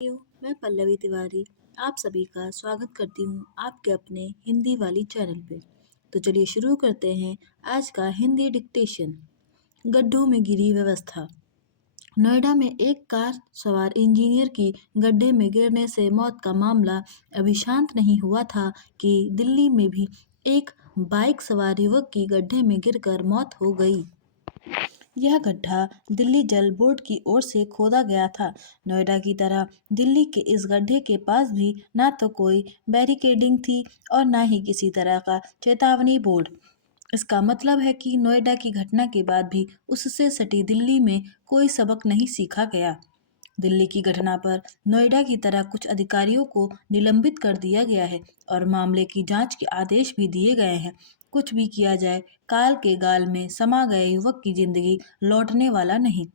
मैं पल्लवी तिवारी आप सभी का स्वागत करती हूँ आपके अपने हिंदी वाली चैनल पे। तो चलिए शुरू करते हैं आज का हिंदी डिक्टेशन। गड्ढों में गिरी व्यवस्था। नोएडा में एक कार सवार इंजीनियर की गड्ढे में गिरने से मौत का मामला अभी शांत नहीं हुआ था कि दिल्ली में भी एक बाइक सवार युवक की गड्ढे में गिरकर मौत हो गई। यह गड्ढा दिल्ली जल बोर्ड की ओर से खोदा गया था। नोएडा की तरह दिल्ली के इस गड्ढे के पास भी ना तो कोई बैरिकेडिंग थी और ना ही किसी तरह का चेतावनी बोर्ड। इसका मतलब है कि नोएडा की घटना के बाद भी उससे सटी दिल्ली में कोई सबक नहीं सीखा गया। दिल्ली की घटना पर नोएडा की तरह कुछ अधिकारियों को निलंबित कर दिया गया है और मामले की जांच के आदेश भी दिए गए हैं। कुछ भी किया जाए, काल के गाल में समा गए युवक की जिंदगी लौटने वाला नहीं।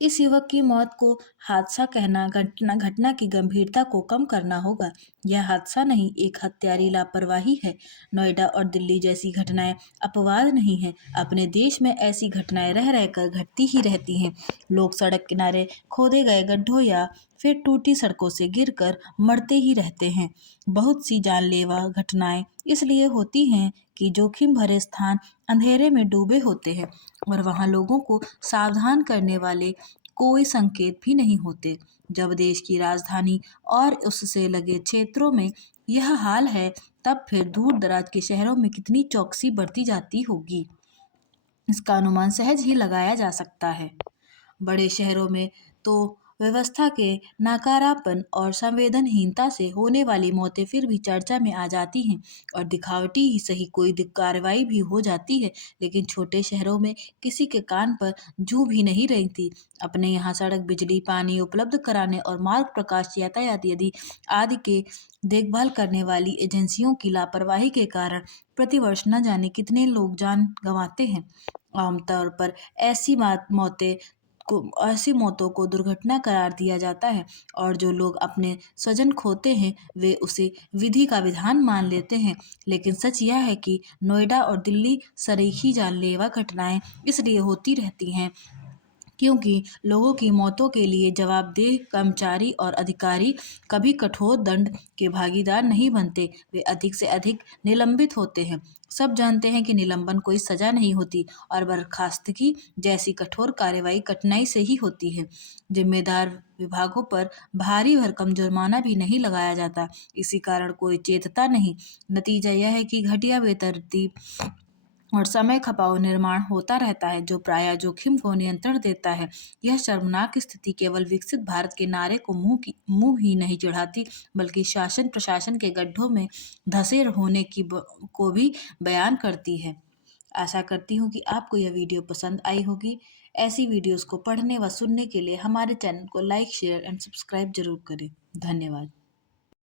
इस युवक की मौत को हादसा कहना घटना की गंभीरता को कम करना होगा। यह हादसा नहीं, एक हत्यारी लापरवाही है। नोएडा और दिल्ली जैसी घटनाएं अपवाद नहीं हैं। अपने देश में ऐसी घटनाएं रह रहकर घटती ही रहती हैं। लोग सड़क किनारे खोदे गए गड्ढों या फिर टूटी सड़कों से गिरकर मरते ही रहते हैं। बहुत सी जानलेवा घटनाएं इसलिए होती हैं कि जोखिम भरे स्थान अंधेरे में डूबे होते हैं और वहां लोगों को सावधान करने वाले कोई संकेत भी नहीं होते। जब देश की राजधानी और उससे लगे क्षेत्रों में यह हाल है, तब फिर दूर दराज के शहरों में कितनी चौकसी बरती जाती होगी, इसका अनुमान सहज ही लगाया जा सकता है। बड़े शहरों में तो व्यवस्था के नकारापन और संवेदनहीनता से होने वाली मौतें फिर भी चर्चा में आ जाती हैं और दिखावटी ही सही कोई कार्रवाई भी हो जाती है, लेकिन छोटे शहरों में किसी के कान पर जूं भी नहीं रहती। अपने यहाँ सड़क, बिजली, पानी उपलब्ध कराने और मार्ग, प्रकाश, यातायात यदि आदि के देखभाल करने वाली एजेंसियों की लापरवाही के कारण प्रतिवर्ष न जाने कितने लोग जान गंवाते हैं। आमतौर पर ऐसी मौतों को दुर्घटना करार दिया जाता है और जो लोग अपने स्वजन खोते हैं वे उसे विधि का विधान मान लेते हैं। लेकिन सच यह है कि नोएडा और दिल्ली सरीखी जानलेवा घटनाएं इसलिए होती रहती हैं क्योंकि लोगों की मौतों के लिए जवाबदेह कर्मचारी और अधिकारी कभी कठोर दंड के भागीदार नहीं बनते। वे अधिक से अधिक निलंबित होते हैं। सब जानते हैं कि निलंबन कोई सजा नहीं होती और बर्खास्तगी जैसी कठोर कार्रवाई कठिनाई से ही होती है। जिम्मेदार विभागों पर भारी भरकम जुर्माना भी नहीं लगाया जाता। इसी कारण कोई चेतता नहीं। नतीजा यह है कि घटिया बेतरतीब और समय खपाऊ निर्माण होता रहता है जो प्रायः जोखिम को नियंत्रण देता है। यह शर्मनाक स्थिति केवल विकसित भारत के नारे को मुंह ही नहीं चढ़ाती, बल्कि शासन प्रशासन के गड्ढों में धंसे होने को भी बयान करती है। आशा करती हूँ कि आपको यह वीडियो पसंद आई होगी। ऐसी वीडियोस को पढ़ने व सुनने के लिए हमारे चैनल को लाइक, शेयर एंड सब्सक्राइब जरूर करें। धन्यवाद।